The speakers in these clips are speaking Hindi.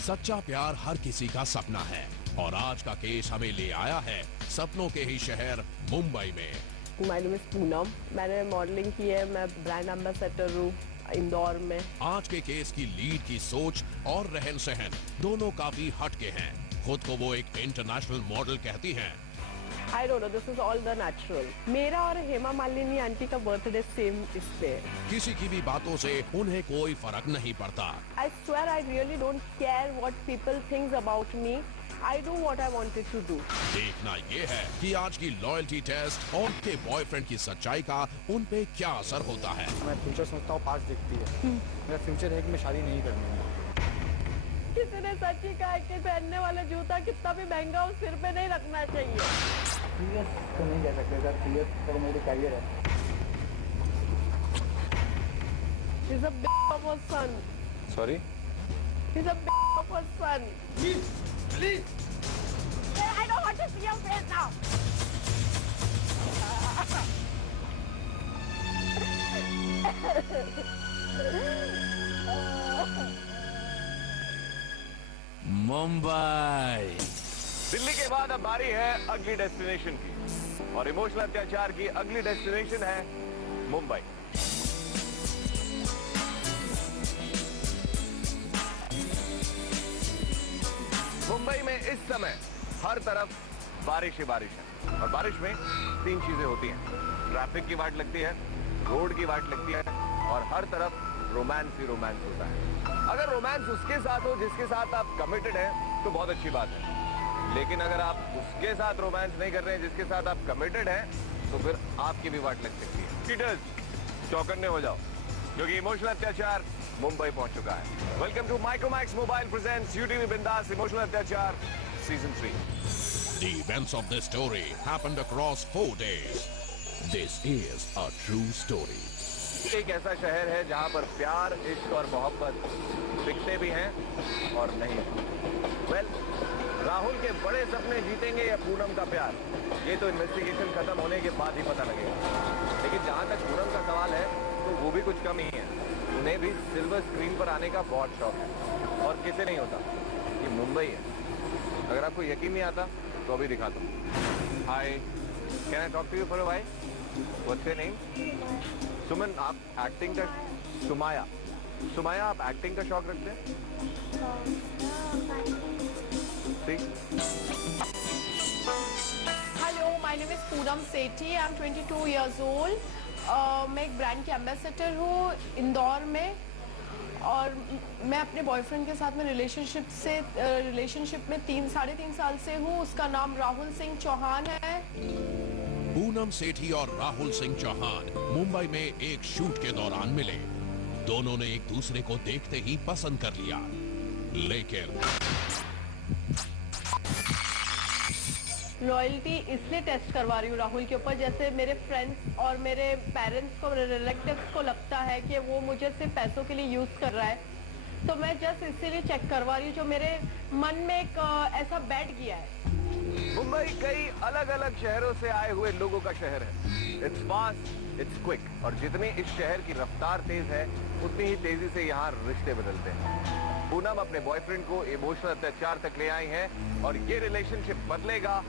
सच्चा प्यार हर किसी का सपना है और आज का केस हमें ले आया है सपनों के ही शहर मुंबई में। माय नेम इज पूनम, मैंने मॉडलिंग की है, मैं ब्रांड एम्बेसडर हूँ इंदौर में। आज के केस की लीड की सोच और रहन सहन दोनों काफी हटके हैं। खुद को वो एक इंटरनेशनल मॉडल कहती हैं। I don't know, this is all the natural. मेरा और हेमा मालिनी आंटी का बर्थडे सेम इस पे। किसी की भी बातों से उन्हें कोई फर्क नहीं पड़ता। I swear I really don't care what people think about me. I do what I wanted to do. देखना ये है कि आज की लॉयल्टी टेस्ट और उनके बॉयफ्रेंड की सच्चाई का उन पे क्या असर होता है। मैं फ्यूचर सोचता हूँ, पास्ट दिखती है। मेरा फ्यूचर है कि मैं शादी नहीं करनी है। किसी ने सच ही कहा कि पहनने वाला जूता कितना भी महंगा हो सिर पे नहीं रखना चाहिए। सीरियस तो नहीं कह सकते सर, सीरियस तो मेरी करियर है। He's a bitch of a son. Sorry? He's a bitch of a son. Please. I don't want to see your face now. Mumbai. Delhi के बाद अब बारी है अगली डेस्टिनेशन की और इमोशनल अत्याचार की अगली डेस्टिनेशन है मुंबई। मुंबई में इस समय हर तरफ बारिश ही बारिश है और बारिश में तीन चीजें होती हैं। ट्रैफिक की वाट लगती है, रोड की वाट लगती है और हर तरफ रोमांस ही रोमांस होता है। अगर रोमांस उसके साथ हो जिसके साथ आप कमिटेड हैं तो बहुत अच्छी बात है, लेकिन अगर आप उसके साथ रोमांस नहीं कर रहे हैं जिसके साथ आप कमिटेड हैं तो फिर आपकी भी वाट लग सकती है। कीटर्स चौकन्ने हो जाओ क्योंकि इमोशनल अत्याचार मुंबई पहुंच चुका है। Welcome to Micromax mobile presents UTV Bindass emotional Atyachar season 3। The events of this story happened across 4 days. This is a true story. एक ऐसा शहर है जहां पर प्यार, इश्क और मोहब्बत दिखते भी हैं और नहीं। राहुल के बड़े सपने जीतेंगे या पूनम का प्यार, ये तो इन्वेस्टिगेशन खत्म होने के बाद ही पता लगेगा। लेकिन जहां तक पूनम का सवाल है तो वो भी कुछ कम ही है। उन्हें भी सिल्वर स्क्रीन पर आने का बहुत शौक है और किसे नहीं होता। ये मुंबई है। अगर आपको यकीन नहीं आता तो अभी दिखाता हूँ। Hi, can I talk to you for a while? What's your name? Suman, आप एक्टिंग का सुमाया आप एक्टिंग का शौक रखते हैं? Hello, my name is Poonam Sethi, I am 22 years old. मैं एक ब्रांड की एम्बेसडर हूँ इंदौर में और मैं अपने बॉयफ्रेंड के साथ में रिलेशनशिप में 3-3.5 साल से हूँ। उसका नाम राहुल सिंह चौहान है। पूनम सेठी और राहुल सिंह चौहान मुंबई में एक शूट के दौरान मिले। दोनों ने एक दूसरे को देखते ही पसंद कर लिया, लेकिन लॉयल्टी इसलिए टेस्ट करवा रही हूँ राहुल के ऊपर, जैसे मेरे फ्रेंड्स और मेरे पेरेंट्स को, मेरे रिलेटिव्स को लगता है कि वो मुझे सिर्फ पैसों के लिए यूज कर रहा है, तो मैं जस्ट इसीलिए चेक करवा रही हूँ जो मेरे मन में एक ऐसा बैठ गया है। मुंबई कई अलग अलग शहरों से आए हुए लोगों का शहर है। इट्स फास्ट, इट्स क्विक और जितनी इस शहर की रफ्तार तेज है उतनी ही तेजी से यहाँ रिश्ते बदलते हैं। पूनम अपने बॉयफ्रेंड को इमोशनल अत्याचार तक ले आई है और ये रिलेशनशिप बदलेगा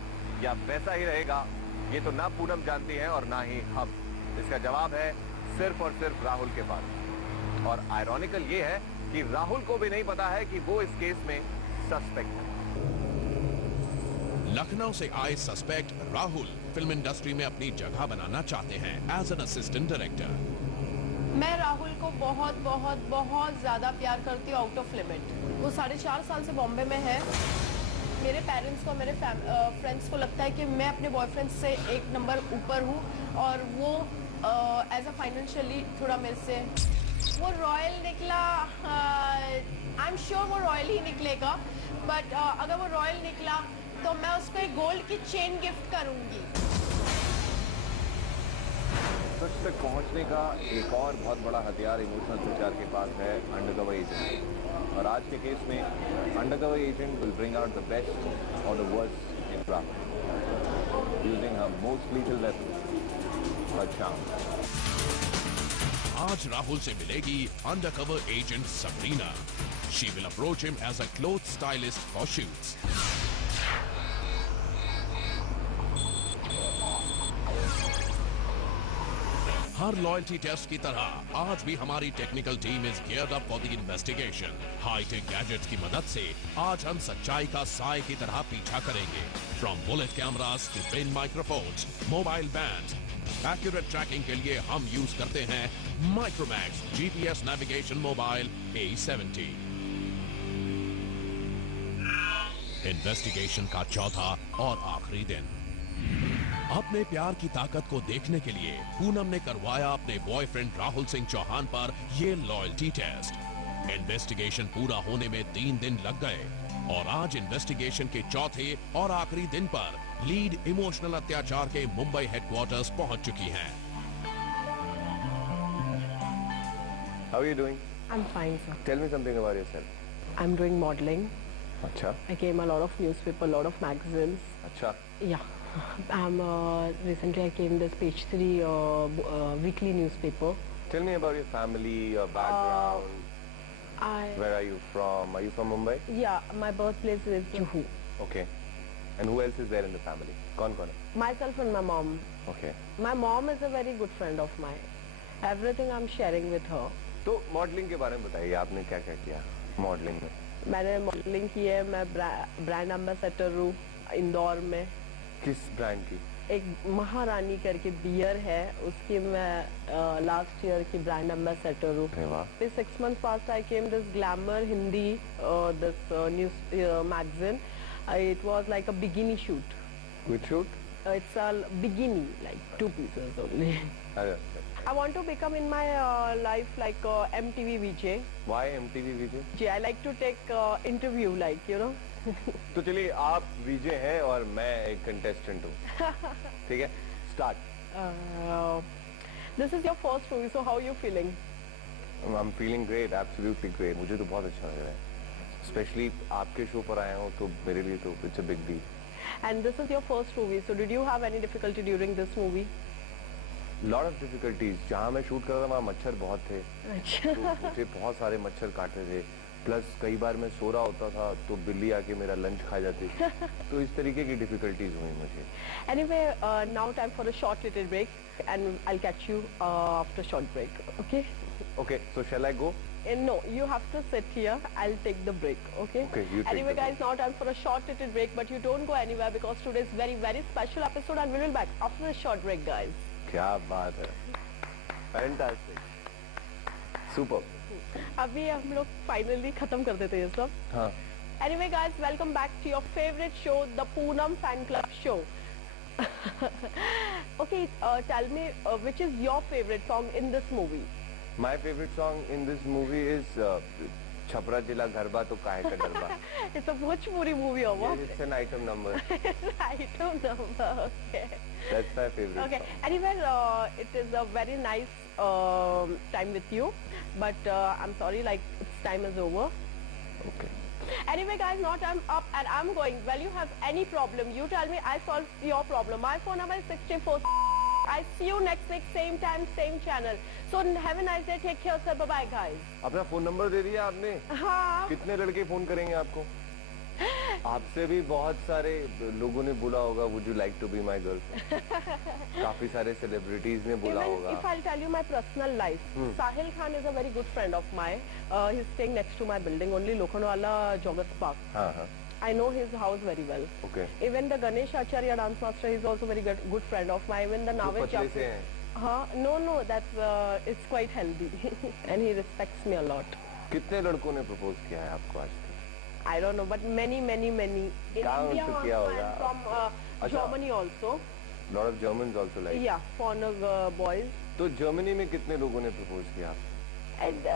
या वैसा ही रहेगा, ये तो ना पूनम जानती है और ना ही हम। इसका जवाब है सिर्फ और सिर्फ राहुल के पास। और आयरॉनिकल ये है कि राहुल को भी नहीं पता है कि वो इस केस में सस्पेक्ट है। लखनऊ से आए सस्पेक्ट राहुल फिल्म इंडस्ट्री में अपनी जगह बनाना चाहते हैं एज एन असिस्टेंट डायरेक्टर। मैं राहुल को बहुत बहुत बहुत ज्यादा प्यार करती हूँ, आउट ऑफ लिमिट। वो 4.5 साल से बॉम्बे में है। मेरे पेरेंट्स को, मेरे फ्रेंड्स को लगता है कि मैं अपने बॉयफ्रेंड से एक नंबर ऊपर हूँ और वो एज अ फाइनेंशियली थोड़ा मेरे से वो रॉयल निकला। आई एम श्योर वो रॉयल ही निकलेगा, बट अगर वो रॉयल निकला तो मैं उसको एक गोल्ड की चेन गिफ्ट करूंगी। सच तक पहुंचने का एक और बहुत बड़ा हथियार इमोशनल अत्याचार के पास है, अंडरकवर एजेंट। और आज के केस में undercover agent will bring out the best और the worst in Rahul using her most lethal weapon, her charm. आज राहुल से मिलेगी undercover agent Sabrina. She will approach him as a clothes stylist for shoots. हर लॉयल्टी टेस्ट की तरह आज भी हमारी technical team is geared up for the investigation. High tech gadgets की मदद से आज हम सच्चाई का साए की तरह पीछा करेंगे। From bullet cameras to pin microphones, mobile bands, accurate tracking के लिए हम यूज करते हैं Micromax GPS navigation mobile A70। Investigation का चौथा और आखिरी दिन। अपने प्यार की ताकत को देखने के लिए पूनम ने करवाया अपने बॉयफ्रेंड राहुल सिंह चौहान पर ये लॉयल्टी टेस्ट। इन्वेस्टिगेशन पूरा होने में 3 दिन लग गए और आज इन्वेस्टिगेशन के चौथे और आखिरी दिन पर लीड इमोशनल अत्याचार के मुंबई हेडक्वार्टर्स पहुंच चुकी हैं। How are you doing? I'm fine, sir. Tell me something about yourself. I'm doing modeling. अच्छा, I came a lot of newspaper, a lot of magazines. अच्छा, Yeah. Recently I came this page 3 weekly newspaper. tell me about your family, your background. Where are you from? Are you from Mumbai? Yeah, my birthplace is Juhu. Okay. And who else is there in the family? कौन कौन है? Myself and my mom. Okay. My mom is a very good friend of mine. Everything I'm sharing with her. तो मॉडलिंग के बारे में बताइए, आपने क्या क्या किया मॉडलिंग में? मैंने मॉडलिंग की है, मैं ब्रांड एम्बेसडर हूँ इंदौर में। किस ब्रांड की? एक महारानी करके बियर है, उसकी मैं लास्ट ईयर की ब्रांड एम्बेसडर हूँ। अरे वाह। 6 months past I came this glamour Hindi this news magazine. It was like a bikini shoot. Which shoot? It's a bikini, like 2 pieces only. अरे I want to become in my life like MTV VJ. Why MTV VJ? I like to take interview, like you know. तो चलिए, आप वीजे हैं और मैं एक कंटेस्टेंट हूँ। ठीक है, start. This is your first movie, so how are you feeling? I'm feeling great, absolutely great. मुझे तो बहुत अच्छा लग रहा है, स्पेशली आपके शो पर आया हूँ तो मेरे लिए तो it's a big deal. And this is your first movie, so did you have any difficulty during this movie? Lot of difficulties. जहाँ मैं शूट कर रहा था वहाँ मच्छर बहुत थे, अच्छा। तो मुझे बहुत सारे मच्छर काटे थे। प्लस कई बार मैं सो रहा होता था तो बिल्ली आके मेरा लंच खा जाती थी। तो इस तरीके की डिफिकल्टीज हुई मुझे। Anyway, now time for a short little break, and I'll catch you after short break. Okay? Okay, so shall I go? No, you have to sit here. I'll take the break. Okay? Okay, you take Anyway, the guys, now time for a short little break, but you don't go anywhere because today is very, very special episode, and we'll be back after this short break, guys. क्या बात है, फैंटास्टिक, सुपर। अभी हम लोग फाइनली खत्म कर देते हैं ये सब। हाँ। Anyway, guys, welcome back to your favorite show, the Poonam Fan Club Show. Okay, tell me which is your favorite song in this movie? My favorite song in this movie is Chhapra जिला गरबा तो काहे का डरबा। It's a Bhojpuri movie or what? It's an item number. Item number, okay. That's my favorite Okay, song. anyway, it is a very nice time with you, but I'm sorry, like, its time is over. Okay. Anyway, guys, now I'm up and I'm going. Well, you have any problem, you tell me, I solve your problem. My phone number is 64. I see you next week, same time, same channel. So have a nice day. Take care, sir. Bye bye, guys. अपना फोन नंबर दे दिया आपने? हाँ। कितने लड़के फोन करेंगे आपको? आपसे भी बहुत सारे लोगों ने बोला होगा would you like to be my girlfriend? काफी सारे सेलिब्रिटीज ने बोला Even होगा। if I'll tell you my personal life, Sahil Khan is a very good friend of mine. He's staying next to my building only, Lokhandwala Joggers Park. हाँ हाँ। I know his house very well. Okay. Even the Ganesh Acharya dance master is also very good friend of mine. Even the तो Navesh पतले से हैं? No, that's it's quite healthy, and he respects me a lot. कितने लड़कों ने प्रपोज किया है आपको आज तक? I don't know, but many. In Count India तो किया also, होगा। and from अच्छा। Germany also. Lot of Germans also like. Yeah, foreigner boys. तो जर्मनी में कितने लोगों ने प्रपोज किया आपको? And,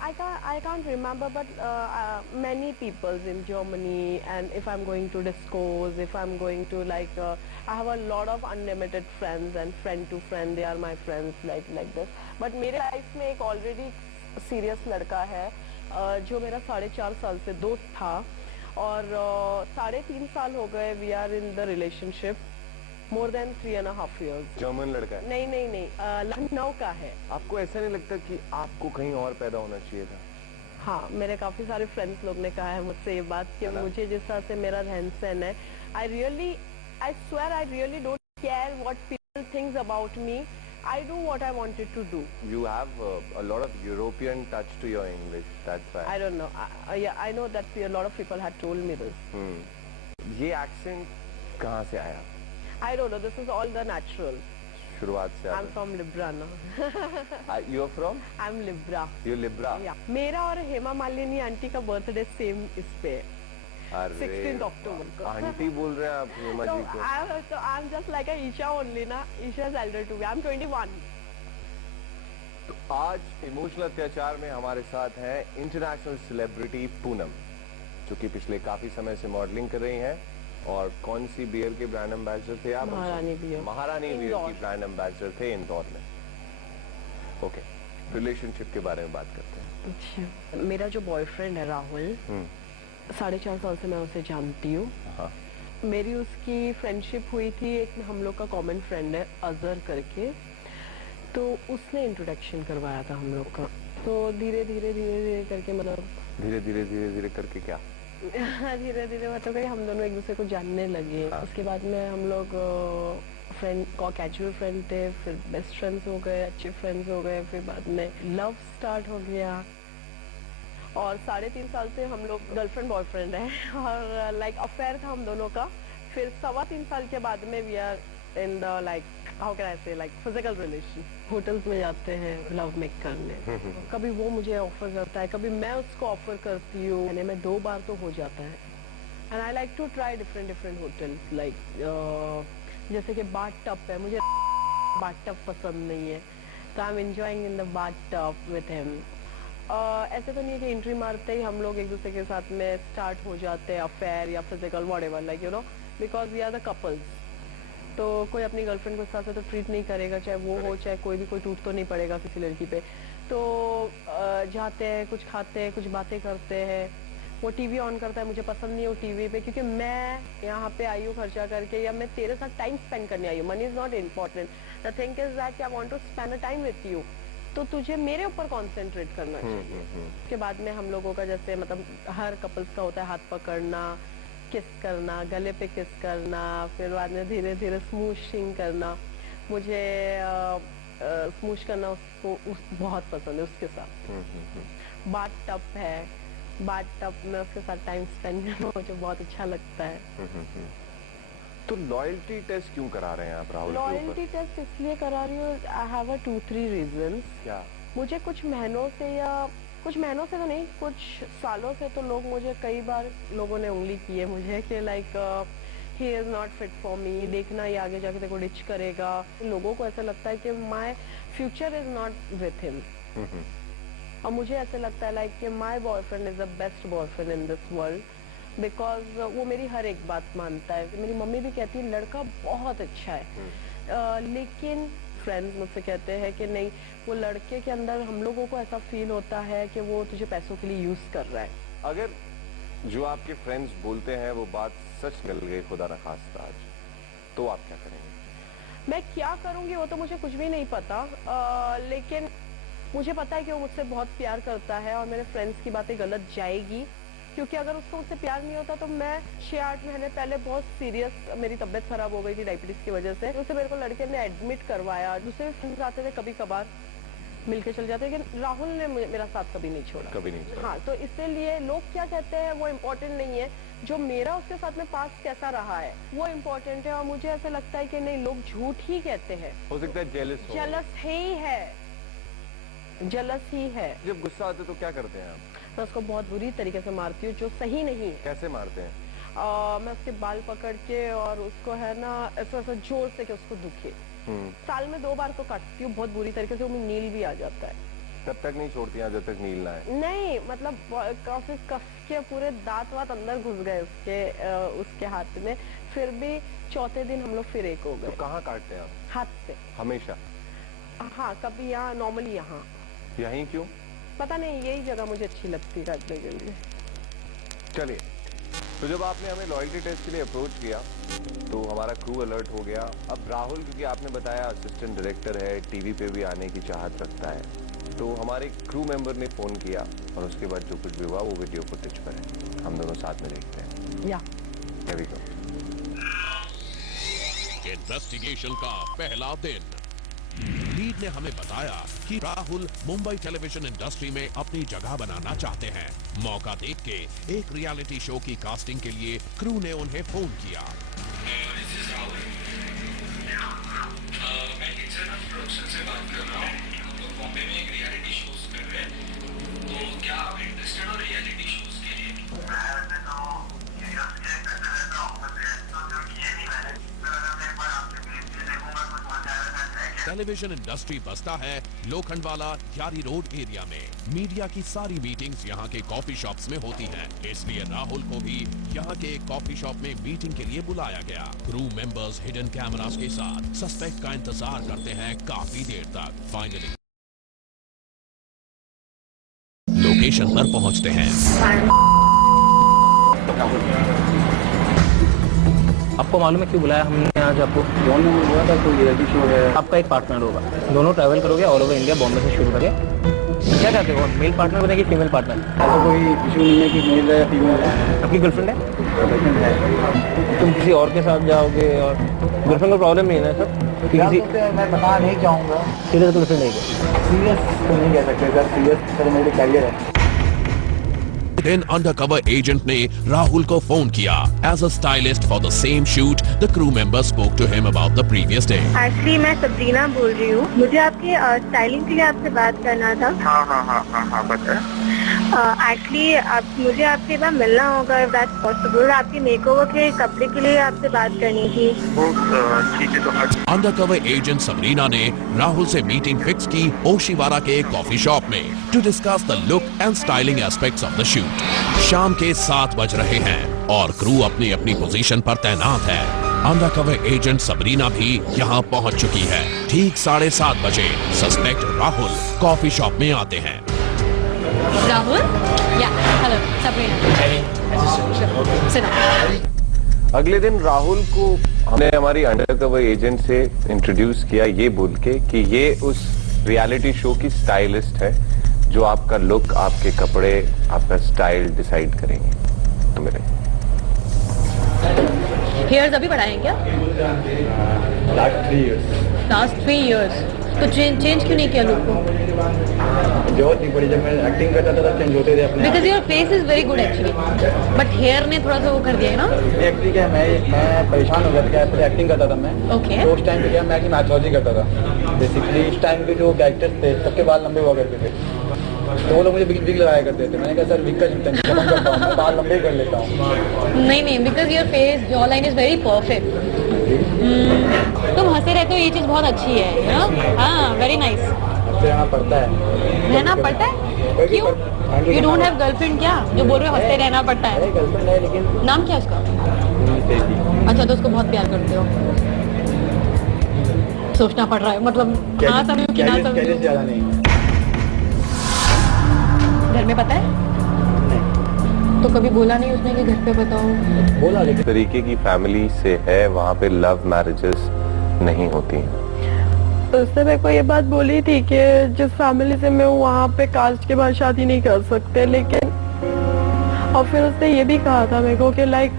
I can't remember, but many peoples in Germany, and if I'm going to discos, if I'm going to like, I have a lot of unlimited friends, and friend to friend, they are my friends like this. But मेरे life में एक already serious लड़का है, जो मेरा 4.5 साल से दोस्त था, और 3.5 साल हो गए we are in the relationship. More than 3.5 years. German लड़का है? नहीं, लखनऊ का है। आपको ऐसा नहीं लगता कि आपको कहीं और पैदा होना चाहिए था? हाँ, मेरे काफी सारे फ्रेंड्स लोग ने कहा है मुझसे ये बात कि मुझे जिस तरह से मेरा रहन सहन है, I swear I really don't care what people thinks about me. I do what I wanted to do. You have a lot of European touch to your English. That's why. I don't know. Yeah, I know that a lot of people had told me this. ये accent कहाँ से आया? I don't know. This is all the natural. शुरुआत से I'm from Libra ना. You're from? I'm Libra. You're Libra. Yeah. मेरा और हेमा मालिनी आंटी का बर्थडे सेम इस पे है. 16 अक्टूबर को. आंटी बोल रहे हैं आप हेमा जी को? So I'm just like a Isha only ना. Isha is elder to me. I'm 21. तो आज इमोशनल अत्याचार में हमारे साथ हैं इंटरनेशनल सेलिब्रिटी पूनम, जो कि पिछले काफी समय से मॉडलिंग कर रही हैं। और कौन सी बियर के ब्रांड एम्बेसडर थे आप? महारानी बियर। महारानी बियर की ब्रांड एम्बेसडर थे इंदौर में। ओके, रिलेशनशिप के बारे में बात करते हैं। अच्छा, मेरा जो बॉयफ्रेंड है राहुल, 4.5 साल से मैं उसे जानती हूँ। मेरी उसकी फ्रेंडशिप हुई थी, एक हम लोग का कॉमन फ्रेंड है अजहर करके, तो उसने इंट्रोडक्शन करवाया था हम लोग का। तो धीरे धीरे करके मतलब धीरे धीरे करके क्या? धीरे धीरे मतलब कि हम दोनों एक दूसरे को जानने लगे। उसके बाद में हम लोग फ्रेंड कैजुअल फ्रेंड थे, फिर बेस्ट फ्रेंड्स हो गए, अच्छे फ्रेंड्स हो गए, फिर बाद में लव स्टार्ट हो गया। और 3.5 साल से हम लोग गर्लफ्रेंड बॉयफ्रेंड है और लाइक अफेयर था हम दोनों का। फिर 3.25 साल के बाद में we are in the like how can I say like physical relation. Hotels में जाते हैं लव मेक करने, कभी वो मुझे ऑफर करता है, कभी मैं उसको ऑफर करती हूँ। मैंने में 2 बार तो हो जाता है। And I like to try different hotels like जैसे कि बाथ टब है, मुझे बाथ टब पसंद नहीं है, तो I am enjoying in the bath tub with him. ऐसे तो नहीं है कि एंट्री मारते ही हम लोग एक दूसरे के साथ में स्टार्ट हो जाते हैं अफेयर या physical whatever like you know, because we are the couples. तो कोई अपनी गर्लफ्रेंड को इस तरह से तो ट्रीट नहीं करेगा, चाहे वो हो चाहे कोई भी, कोई टूट तो नहीं पड़ेगा किसी लड़की पे। तो जाते हैं, कुछ खाते हैं, कुछ बातें करते हैं। वो टीवी ऑन करता है, मुझे पसंद नहीं है वो टीवी पे, क्योंकि मैं यहाँ पे आई हूँ खर्चा करके, या मैं तेरे साथ टाइम स्पेंड करने आई हूँ। Money is not important, the thing is that I want to spend a time with you, तो तुझे मेरे ऊपर कॉन्सेंट्रेट करना चाहिए। उसके बाद में हम लोगों का जैसे मतलब हर कपल्स का होता है हाथ पकड़ना, किस करना, गले पे किस करना, फिर बाद में धीरे धीरे स्मूशिंग करना। मुझे स्मूश करना बहुत पसंद है उसके साथ। बाथ टब है, बाथ टब में उसके साथ टाइम स्पेंड करना मुझे बहुत अच्छा लगता है। तो लॉयल्टी टेस्ट क्यों करा रहे हैं आप राहुल? लॉयल्टी टेस्ट इसलिए करा रही हूँ, आई हैव 2-3 रीजंस। क्या? मुझे कुछ महीनों से तो नहीं, कुछ सालों से तो लोग मुझे कई बार लोगों ने उंगली की है मुझे कि like he is not fit for me, देखना ये आगे जाके तेरे को डिच करेगा। लोगों को ऐसा लगता है कि my future is not with him, और मुझे ऐसा लगता है लाइक कि my boyfriend is the best boyfriend in this world, because वो मेरी हर एक बात मानता है। मेरी मम्मी भी कहती है लड़का बहुत अच्छा है, लेकिन फ्रेंड्स मुझसे कहते हैं कि नहीं, वो लड़के के अंदर हम लोगों को ऐसा फील होता है कि वो तुझे पैसों के लिए यूज कर रहा है। अगर जो आपके फ्रेंड्स बोलते हैं वो बात सच निकल गई खुदा न खास्ता आज, तो आप क्या करेंगे? मैं क्या करूंगी वो तो मुझे कुछ भी नहीं पता, लेकिन मुझे पता है कि वो मुझसे बहुत प्यार करता है और मेरे फ्रेंड्स की बातें गलत जाएगी, क्योंकि अगर उसको मुझसे प्यार नहीं होता तो मैं 6-8 महीने पहले बहुत सीरियस मेरी तबीयत खराब हो गई थी डायबिटीज की वजह से। उससे मेरे को लड़के ने एडमिट करवाया। दूसरे फ्रेंड्स आते थे, कभी कभार मिलके चल जाते, लेकिन राहुल ने मेरा साथ कभी नहीं छोड़ा। कभी नहीं छोड़ा। हाँ, तो इसलिए लोग क्या कहते हैं वो इम्पोर्टेंट नहीं है, जो मेरा उसके साथ में पास कैसा रहा है वो इम्पोर्टेंट है। और मुझे ऐसा लगता है कि नहीं, लोग झूठ ही कहते हैं। हो सकता है जेलस ही है। जब गुस्सा आते तो क्या करते हैं आप? मैं उसको बहुत बुरी तरीके से मारती हूँ, जो सही नहीं है। कैसे मारते हैं? मैं उसके बाल पकड़ के और उसको है ना ऐसा जोर से कि उसको दुखे। साल में 2 बार तो काटती हूँ बहुत बुरी तरीके से, वो नील भी आ जाता है। तब तक नहीं छोड़ती हैं जब तक नील ना है? नहीं, मतलब काफी कस के पूरे दांत वात अंदर घुस गए उसके हाथ में, फिर भी चौथे दिन हम लोग फिर एक हो गए। तो कहाँ काटते हैं आप? हाथ से। हमेशा? हाँ, कभी यहाँ, नॉर्मली यहाँ। यहीं क्यों? पता नहीं, यही जगह मुझे अच्छी लगती है काटने के लिए। चलिए, तो जब आपने हमें लॉयल्टी टेस्ट के लिए अप्रोच किया तो हमारा क्रू अलर्ट हो गया। अब राहुल, क्योंकि आपने बताया असिस्टेंट डायरेक्टर है, टीवी पे भी आने की चाहत रखता है, तो हमारे क्रू मेंबर ने फोन किया और उसके बाद जो कुछ भी हुआ वो वीडियो फुटेज पर है, हम दोनों साथ में देखते हैं। या Here we go. इन्वेस्टिगेशन का पहला दिन। लीड ने हमें बताया कि राहुल मुंबई टेलीविजन इंडस्ट्री में अपनी जगह बनाना चाहते हैं। मौका देख के एक रियलिटी शो की कास्टिंग के लिए क्रू ने उन्हें फोन किया। मैं किचन ऑफ प्रोडक्शन से बात कर रहा हूँ। हम लोग बॉम्बे में एक रियलिटी शोज कर रहे हैं, तो क्या आप इंटरेस्टेड हो रियलिटी शोज के लिए? टेलीविजन इंडस्ट्री बसता है लोखंडवाला यारी रोड एरिया में। मीडिया की सारी मीटिंग्स यहाँ के कॉफी शॉप्स में होती हैं, इसलिए राहुल को भी यहाँ के एक कॉफी शॉप में मीटिंग के लिए बुलाया गया। क्रू मेंबर्स हिडन कैमरास के साथ सस्पेक्ट का इंतजार करते हैं काफी देर तक। फाइनली लोकेशन पर पहुँचते हैं। आपको मालूम है क्यों बुलाया हमने आज आपको? जॉन ने बोला था कोई रियलिटी शो है। आपका एक पार्टनर होगा, दोनों ट्रैवल करोगे ऑल ओवर इंडिया, बॉम्बे से शुरू करके। क्या चाहते हो, मेल पार्टनर बने कि फीमेल पार्टनर? ऐसा कोई इशू नहीं है कि मेल है या फीमेल है। आपकी गर्लफ्रेंड है? गर्लफ्रेंड है। तुम किसी और के साथ जाओगे और गर्लफ्रेंड को प्रॉब्लम नहीं है ना सर? किसी मैं बताना नहीं चाहूँगा। सीरियस गर्लफ्रेंड है क्या? सीरियस तो नहीं कह सकते सर, सीरियस सर मेरे कैरियर है। Then undercover agent ने राहुल को फोन किया। As a stylist for the same shoot, the crew member spoke to him about the previous day. Actually मैं सबरीना बोल रही हूँ, मुझे आपकी स्टाइलिंग के लिए आपसे बात करना था। हाँ बताए। एक्चुअली मुझे आपसे एक बार मिलना होगा, if that's possible। आपके मेकओवर के कपड़े के लिए आपसे बात करनी थी। ठीक है तो अंडरकवर एजेंट सबरीना ने राहुल से मीटिंग फिक्स की ओशिवारा के एक कॉफी शॉप में to discuss the look and styling aspects of the shoot. शाम के 7 बज रहे हैं और क्रू अपनी अपनी पोजीशन पर तैनात है। अंडरकवर एजेंट सबरीना भी यहाँ पहुँच चुकी है। ठीक 7:30 बजे सस्पेक्ट राहुल कॉफी शॉप में आते हैं। Rahul? Yeah, hello, Sabrina. Sit down. अगले दिन राहुल को हमने हमारी अंडरकवर एजेंट से इंट्रोड्यूस किया ये बोल के कि ये उस रियलिटी शो की स्टाइलिस्ट है जो आपका लुक, आपके कपड़े, आपका स्टाइल डिसाइड करेंगे। तो मेरे Hairs अभी बढ़ाए हैं क्या? Last 3 years. तो चेंज क्यों नहीं किया लुक को? जरूरत नहीं पड़ी, जब मैं एक्टिंग करता था तब चेंज होते थे अपने। Because your face is very good actually, but hair ने थोड़ा सा वो कर दिया है ना? एक्चुअली क्या मैं परेशान हो गया था, पहले एक्टिंग करता था मैं। Okay. तो उस टाइम पे क्या मैं एक्टिंग मैथोलॉजी करता था। बेसिकली इस टाइम पे जो कैरेक्टर्स थे सबके बाल लंबे हुआ करते थे, तो वो लोग मुझे विग लगाया करते थे। मैंने कहा सर विग का चिंता नहीं करता हूँ, मैं बाल लंबे कर लेता हूँ। नहीं, because your face jaw line is very perfect. तुम हंसे रहते हो, ये चीज बहुत अच्छी है, you know? हाँ, very nice. रहना पड़ता है। रहना पड़ता है? क्यों? You don't have girlfriend क्या? जो बोल रहे हो हंसते रहना पड़ता है। गर्लफ्रेंड है लेकिन। नाम क्या उसका? अच्छा, तो उसको बहुत प्यार करते हो। सोचना पड़ रहा है, मतलब हाँ समझ कि ना समझ। ज्यादा नहीं। घर में पता है? तो कभी बोला नहीं उसने कि घर पे बताओ? बोला लेकिन तरीके की फैमिली से है, वहाँ पे लव मैरिजेस नहीं होती हैं। उसने मेरे को ये बात बोली थी कि जिस फैमिली से मैं हूँ वहाँ पे कास्ट के बाद शादी नहीं कर सकते, लेकिन और फिर उसने ये भी कहा था मेरे को कि लाइक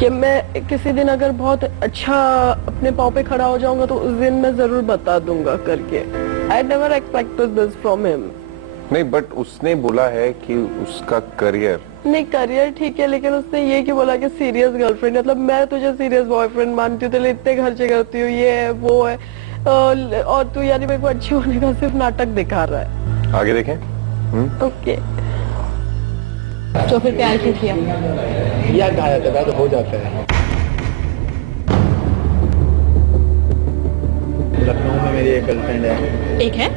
कि मैं किसी दिन अगर बहुत अच्छा अपने पाँव पे खड़ा हो जाऊंगा तो उस दिन मैं जरूर बता दूंगा करके। I never expected this from him. नहीं, बट उसने बोला है कि उसका करियर नहीं, करियर ठीक है, लेकिन उसने ये क्यों बोला कि सीरियस गर्लफ्रेंड, मतलब मैं तुझे सीरियस बॉयफ्रेंड मानती हूँ, तो इतने खर्चे करती हूँ, ये है वो है, और तू यानी मेरे को अच्छी होने का सिर्फ नाटक दिखा रहा है। आगे देखें। ओके। तो फिर प्यार क्यों किया? यार कहा जाता है तो हो जाता है। लखनऊ में मेरी एक गर्लफ्रेंड है। एक है?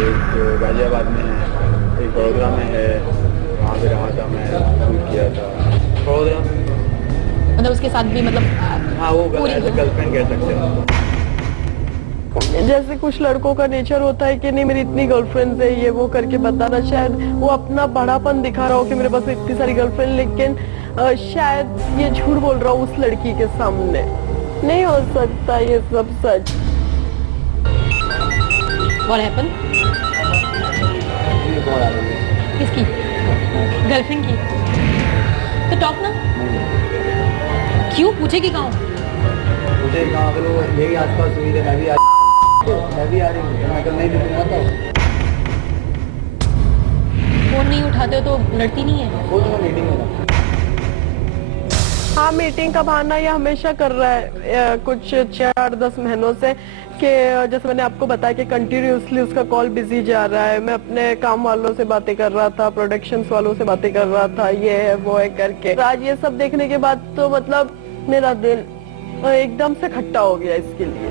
एक गाजियाबाद में है, एक बड़ोदरा में है, वहाँ पे रहा था मैं, शूट किया था बड़ोदरा। मतलब उसके साथ भी मतलब हाँ वो गर्लफ्रेंड कह सकते हैं। जैसे कुछ लड़कों का नेचर होता है कि नहीं मेरी इतनी गर्लफ्रेंड्स है, ये वो करके बताना, शायद वो अपना बड़ापन दिखा रहा हो कि मेरे पास इतनी सारी गर्लफ्रेंड, लेकिन शायद ये झूठ बोल रहा हूँ उस लड़की के सामने। नहीं हो सकता ये सब सच। What happened? किसकी? गर्लफ्रेंड की? तो टॉक ना। क्यों पूछे कि कहाँ? मुझे कहाँ अगर वो यही आसपास हुई थी, मैं भी आ रही हूँ, मैं कल नहीं दूंगा तो फोन नहीं उठाते हो तो लड़ती नहीं है? वो तो मैं मीटिंग में था। हाँ, मीटिंग का बहाना ये हमेशा कर रहा है कुछ 6-8-10 महीनों से, कि जैसे मैंने आपको बताया कि कंटिन्यूसली उसका कॉल बिजी जा रहा है। मैं अपने काम वालों से बातें कर रहा था, प्रोडक्शंस वालों से बातें कर रहा था, ये है वो है करके। आज ये सब देखने के बाद तो मतलब मेरा दिल एकदम से खट्टा हो गया इसके लिए।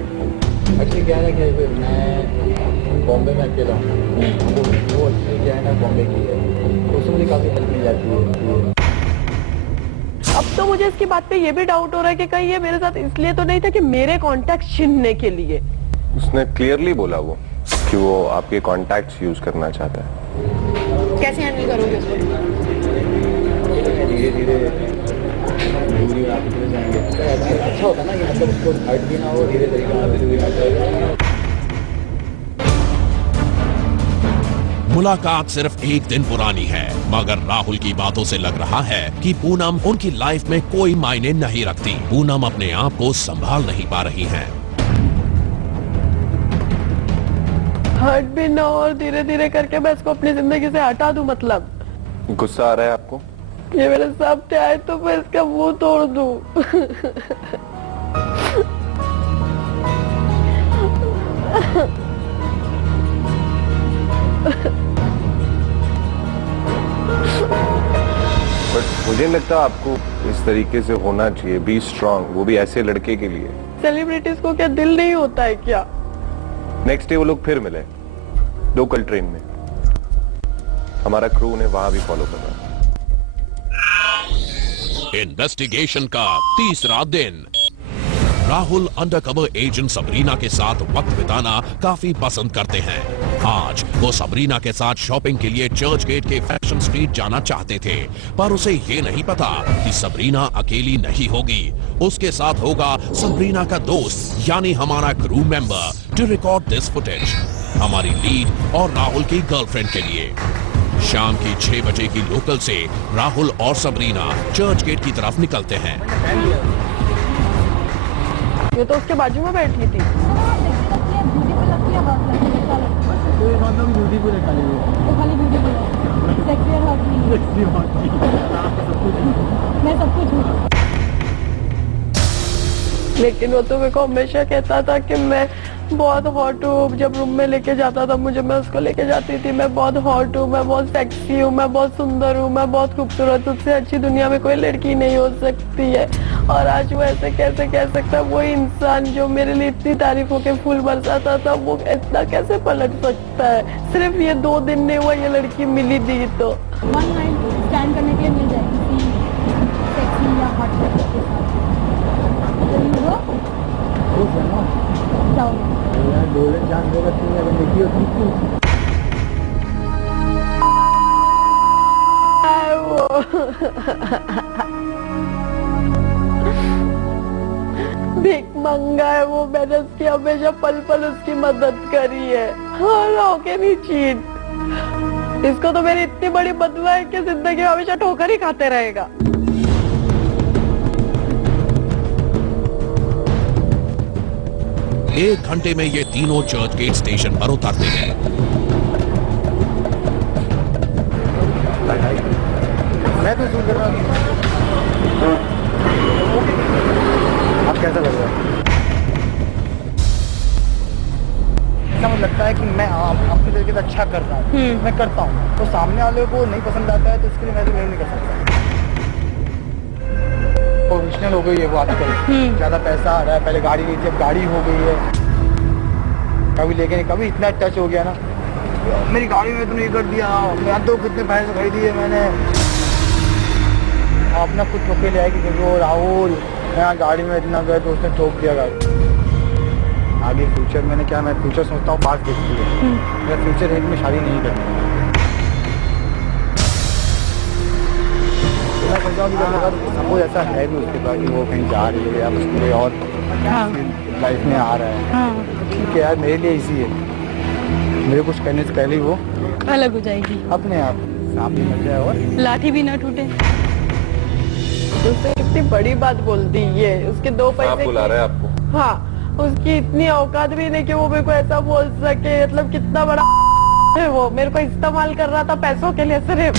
एक्चुअली क्या है कि मैं बॉम्बे में अकेला हूँ, वो एक्चुअली क्या है ना बॉम्बे की है, तो उससे मुझे काफ़ी हेल्प मिल जाती है। अब तो मुझे इसकी बात पे ये भी डाउट हो रहा है कि कहीं ये मेरे साथ इसलिए तो नहीं था कि मेरे कॉन्टैक्ट छीनने के लिए। उसने क्लियरली बोला वो कि वो आपके कॉन्टैक्ट्स यूज करना चाहता है। कैसे हैंडल करोगे उसको? धीरे धीरे दूरी में आते चले जाएंगे। अच्छा होता ना कि मतलब उसको हर्ट भी ना हो, धीरे तरीके से दूरी में जाएगा। मुलाकात सिर्फ एक दिन पुरानी है, मगर राहुल की बातों से लग रहा है कि पूनम उनकी लाइफ में कोई मायने नहीं रखती। पूनम अपने आप को संभाल नहीं पा रही हैं। हर्ट भी ना हो और धीरे धीरे करके मैं इसको अपनी जिंदगी से हटा दूं। मतलब गुस्सा आ रहा है आपको? ये मेरे सामने आए तो मैं इसका मुंह तोड़ दूं। बट मुझे नहीं लगता आपको इस तरीके से होना चाहिए। बी स्ट्रांग, वो भी ऐसे लड़के के लिए। सेलिब्रिटीज को क्या दिल नहीं होता है क्या? नेक्स्ट डे वो लोग फिर मिले लोकल ट्रेन में। हमारा क्रू उन्हें वहां भी फॉलो कर रहा है। इन्वेस्टिगेशन का तीसरा दिन। राहुल अंडरकवर एजेंट सबरीना के साथ वक्त बिताना काफी पसंद करते हैं। आज वो सबरीना के साथ शॉपिंग के लिए चर्च गेट के फैशन स्ट्रीट जाना चाहते थे, पर उसे ये नहीं पता कि सबरीना अकेली नहीं होगी। उसके साथ होगा सबरीना का दोस्त, यानी हमारा crew member, to record this footage हमारी लीड और राहुल की गर्लफ्रेंड के लिए। शाम की 6 बजे की लोकल से राहुल और सबरीना चर्च गेट की तरफ निकलते हैं। ये तो उसके बाजू में बैठी थी। लेकिन वो तो मेरे को हमेशा कहता था कि मैं बहुत हॉट हूँ। जब रूम में लेके जाता था मुझे, मैं उसको लेके जाती थी, मैं बहुत हॉट हूँ, मैं बहुत सेक्सी हूँ, मैं बहुत सुंदर हूँ, मैं बहुत खूबसूरत हूँ, उससे अच्छी दुनिया में कोई लड़की नहीं हो सकती है। और आज वो ऐसे कैसे कह सकता है? वो इंसान जो मेरे लिए इतनी तारीफों के फूल बरसाता था, वो इतना कैसे पलट सकता है? सिर्फ ये 2 दिन ने वो ये लड़की मिली थी तो 1 नाइट स्टैंड करने के लिए मिल जाएगी सेक्सी या हॉट लड़के के साथ। जाओ डोलन जान देगा तुम अगर देखी होती भीख मंगा है वो। मैंने उसकी हमेशा पल पल उसकी मदद करी है। How can he cheat? इसको तो मेरी इतनी बड़ी बदवा है कि जिंदगी में हमेशा ठोकर ही खाते रहेगा। एक घंटे में ये तीनों चर्च गेट स्टेशन पर उतरते हैं। मैं तो सुन रहा हूँ। आप कैसा लग रहा है? ऐसा मुझे लगता है कि मैं अपने तरीके से अच्छा कर रहा हूँ, मैं करता हूँ, तो सामने वाले को नहीं पसंद आता है तो इसके लिए मैं तो नहीं कर सकता। प्रोफेशनल हो गई है वो आजकल, ज्यादा पैसा आ रहा है। पहले गाड़ी नहीं थी, अब गाड़ी हो गई है। कभी लेके नहीं, कभी इतना टच हो गया ना, मेरी गाड़ी में तूने कर दिया, मैं तो कितने पैसे खरीदी है मैंने। अपना खुद ठोके ले आएगी क्योंकि वो राहुल यहाँ गाड़ी में इतना गया तो उसने ठोक दिया गाड़ी। आगे फ्यूचर मैंने क्या, मैं फ्यूचर सोचता हूँ, बात देखती है। मेरा फ्यूचर है कि मैं शादी नहीं करनी। मैं समझा कि अगर सपोज ऐसा है भी उसके पास कि वो कहीं जा रही है या उसके लिए और लाइफ में आ रहा है, ठीक है यार, मेरे लिए इजी है, मेरे कुछ करने से पहले ही वो अलग हो जाएगी अपने आप, सांप भी मर जाए और लाठी भी ना टूटे। उसने कितनी बड़ी बात बोल दी ये, उसके 2 पैसे बुला रहा है आपको। हाँ, उसकी इतनी औकात भी नहीं कि वो मेरे को ऐसा बोल सके, मतलब कितना बड़ा है वो, मेरे को इस्तेमाल कर रहा था पैसों के लिए सिर्फ।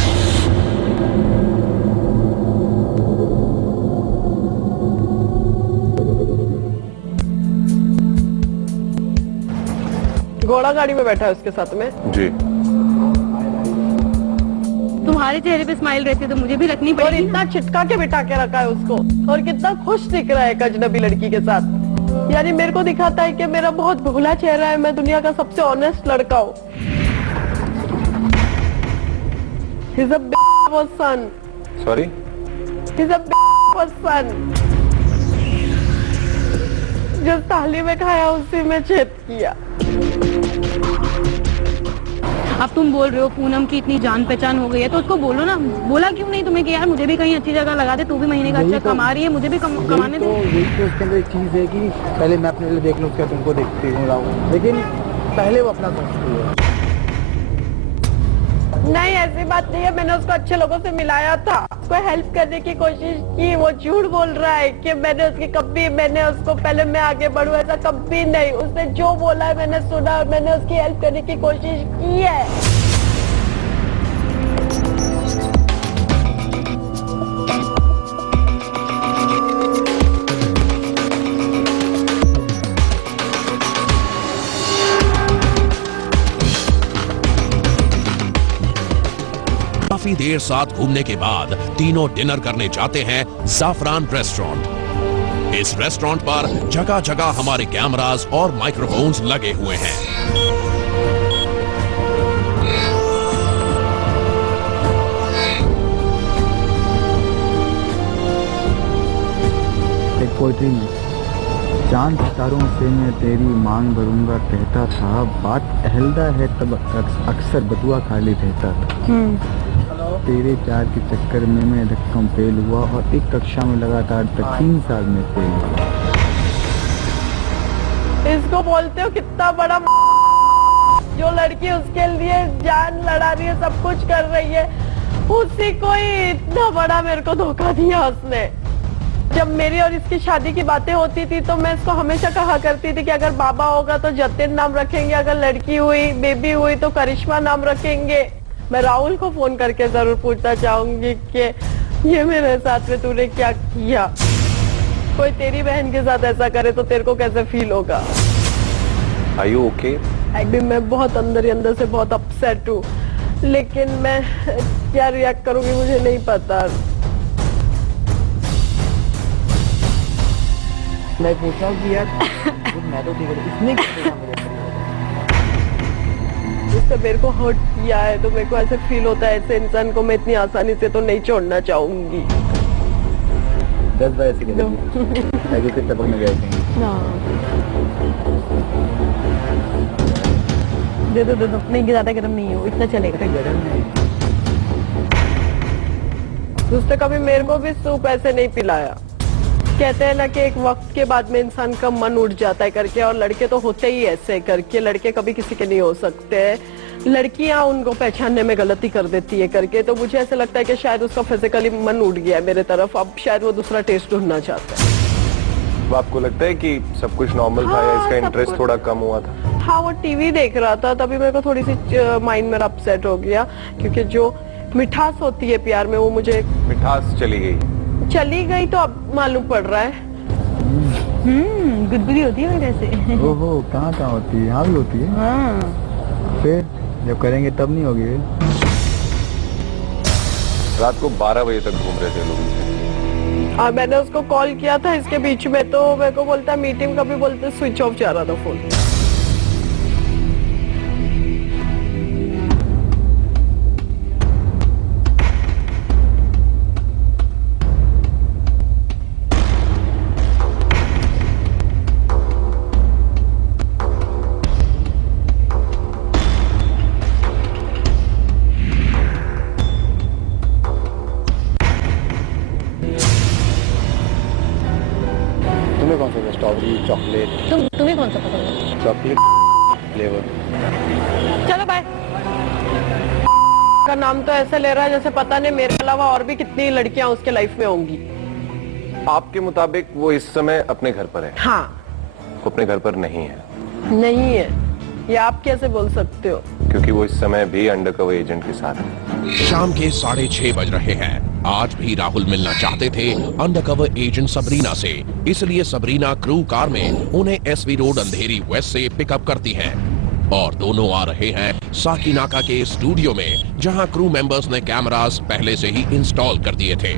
घोड़ा गाड़ी में बैठा है उसके साथ में जी। तुम्हारे चेहरे पे स्माइल रहती है तो मुझे भी रखनी और पड़ेगी। इतना चिटका के बिठा के रखा है उसको, और कितना खुश दिख रहा है एक अजनबी लड़की के साथ। यानी मेरे को दिखाता है कि मेरा बहुत भोला चेहरा है, मैं दुनिया का सबसे ऑनेस्ट लड़का हूँ। He's a son. Sorry, He's a son. जो थाली में खाया उसी में छेद किया। अब तुम बोल रहे हो पूनम की इतनी जान पहचान हो गई है तो उसको बोलो ना, बोला क्यों नहीं तुम्हें कि यार मुझे भी कहीं अच्छी जगह लगा दे, तू भी महीने का अच्छा कमा रही है, मुझे भी कमाने दे। यही तो उसके अंदर एक चीज है कि पहले मैं अपने लिए देख लूँ, उसके तुमको देखती हूँ राहुल, लेकिन पहले वो अपना सोचती है। नहीं, ऐसी बात नहीं है, मैंने उसको अच्छे लोगों से मिलाया था, उसको हेल्प करने की कोशिश की। वो झूठ बोल रहा है कि मैंने उसको पहले मैं आगे बढ़ूं, ऐसा कभी नहीं। उसने जो बोला है मैंने सुना और मैंने उसकी हेल्प करने की कोशिश की है। काफी देर साथ घूमने के बाद तीनों डिनर करने जाते हैं ज़ाफ़रान रेस्टोरेंट। इस रेस्टोरेंट पर जगह जगह हमारे कैमरास और माइक्रोफोन्स लगे हुए हैं। एक पोइट्री में, चांद सितारों से मैं तेरी मांग भरूंगा कहता था, बात अहलदा है तब अक्सर बटुआ खाली रहता था। तेरे प्यार के चक्कर में मैं धक्कम फेल हुआ और एक कक्षा में लगातार 3 साल में फेल हुआ। इसको बोलते हो कितना बड़ा जो लड़की उसके लिए जान लड़ा रही है, सब कुछ कर रही है, उसी को ही इतना बड़ा मेरे को धोखा दिया उसने। जब मेरी और इसकी शादी की बातें होती थी तो मैं इसको हमेशा कहा करती थी कि अगर बाबा होगा तो जतिन नाम रखेंगे, अगर लड़की हुई बेबी हुई तो करिश्मा नाम रखेंगे। मैं राहुल को फोन करके जरूर पूछना चाहूंगी कि ये मेरे साथ में तूने क्या किया। कोई तेरी बहन के साथ ऐसा करे तो तेरे को कैसे फील होगा। Are you okay? अभी मैं बहुत अंदर ही अंदर से बहुत अपसेट हूँ, लेकिन मैं क्या रिएक्ट करूंगी मुझे नहीं पता। मैं पूछा हूँ कि यार मैं तो ठीक है, इसने क्या देखा मेरे अंदर? जिससे मेरे को हर्ट किया है तो मेरे को ऐसे फील होता है ऐसे इंसान को मैं इतनी आसानी से तो नहीं छोड़ना चाहूंगी। 10 बार ऐसे करेंगे टपक में गए थे। दे दो नहीं, ज्यादा गर्म नहीं हो, इतना चलेगा। गर्म नहीं, उसने कभी मेरे को भी सूप ऐसे नहीं पिलाया। कहते हैं ना कि एक वक्त के बाद में इंसान का मन उठ जाता है करके, और लड़के तो होते ही ऐसे करके, लड़के कभी किसी के नहीं हो सकते। लड़कियां उनको पहचानने में गलती कर देती है करके, तो मुझे ऐसा लगता है कि शायद उसका फिजिकली मन उठ गया है मेरे तरफ, अब शायद वो दूसरा टेस्ट ढूंढना चाहता है। वो आपको लगता है कि सब कुछ नॉर्मल था या इसका इंटरेस्ट थोड़ा कम हुआ था? हाँ, वो टीवी देख रहा था तभी मेरे को थोड़ी सी माइंड मेरा अपसेट हो गया, क्योंकि जो मिठास होती है प्यार में वो मुझे मिठास चली गई तो अब मालूम पड़ रहा है। गुदगुदी होती है मेरे से। ओहो, कहाँ होती है? यहाँ भी होती है। हाँ। फिर जब करेंगे तब नहीं होगी? रात को 12 बजे तक घूम रहे थे लोग। और मैंने उसको कॉल किया था इसके बीच में, तो मेरे को बोलता मीटिंग, कभी बोलते स्विच ऑफ जा रहा था फोन। Strawberry chocolate. तुम्हें कौन सा पसंद है? Chocolate flavour. चलो बाय। का नाम तो ऐसे ले रहा है जैसे पता नहीं मेरे अलावा और भी कितनी लड़कियां उसके लाइफ में होंगी। आपके मुताबिक वो इस समय अपने घर पर है? हाँ। वो अपने घर पर नहीं है? नहीं है, ये आप कैसे बोल सकते हो? क्योंकि वो इस समय भी अंडरकवर एजेंट के साथ है। शाम के 6:30 बज रहे हैं। आज भी राहुल मिलना चाहते थे अंडरकवर एजेंट सबरीना से, इसलिए सबरीना क्रू कार में उन्हें एसवी रोड अंधेरी वेस्ट से पिकअप करती है और दोनों आ रहे हैं साकीनाका के स्टूडियो में, जहां क्रू मेंबर्स ने कैमरास पहले से ही इंस्टॉल कर दिए थे।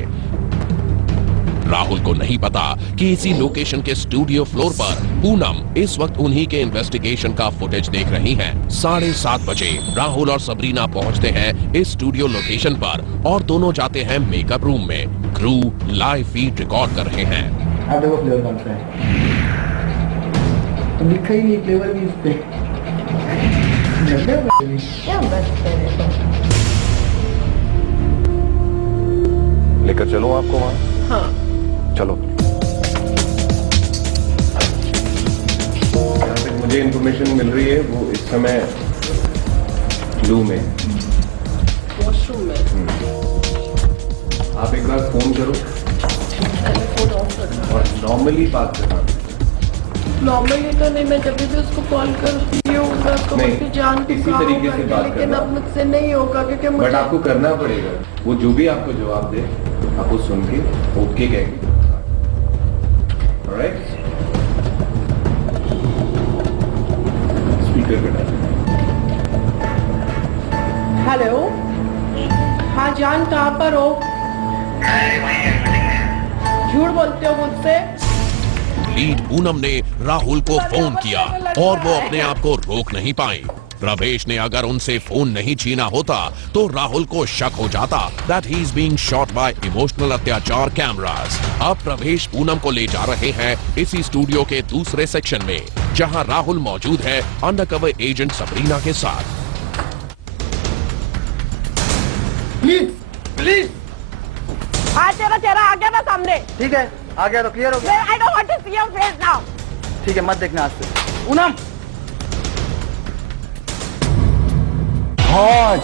राहुल को नहीं पता कि इसी लोकेशन के स्टूडियो फ्लोर पर पूनम इस वक्त उन्हीं के इन्वेस्टिगेशन का फुटेज देख रही हैं। 7:30 बजे राहुल और सबरीना पहुंचते हैं इस स्टूडियो लोकेशन पर और दोनों जाते हैं मेकअप रूम में। क्रू लाइव फीड रिकॉर्ड कर रहे हैं। आप देखो फ्लेवर कौन सा है, तो लिखा ही नहीं फ्लेवर भी इस पे। क्या बस लेकर चलूं आपको वहां? हाँ। चलो। जहाँ तक मुझे इंफॉर्मेशन मिल रही है वो इस समय ब्लू में, वॉशरूम में। आप एक बार फोन करो फोन ऑफ करना। और नॉर्मली बात करना। नॉर्मली तो नहीं, मैं जब भी उसको कॉल करती हूँ मैं उसको नहीं, बोलती जान तू इसी कहाँ तरीके होगा, से बात लेकिन करना। अब मुझसे नहीं होगा क्योंकि बट मुझे आपको करना पड़ेगा। वो जो भी आपको जवाब दे आप वो सुन के ओके कहेंगे। ऑलराइट? स्पीकर पे डाल। हेलो। हाँ जान, कहाँ पर हो? झूठ बोलते हो मुझसे? लीड पूनम ने राहुल को फोन किया और वो अपने आप को रोक नहीं पाई। प्रवेश ने अगर उनसे फोन नहीं छीना होता तो राहुल को शक हो जाता that he is being shot by emotional अत्याचार कैमरास। अब प्रवेश पूनम को ले जा रहे हैं इसी स्टूडियो के दूसरे सेक्शन में, जहां राहुल मौजूद है अंडरकवर एजेंट सबरीना के साथ। Please please. आज तेरा चेहरा आ गया ना सामने। ठीक है, आ गया तो क्लियर हो गया। I don't want to see your face now. ठीक है, मत देखना आज से। पूनम। हाँ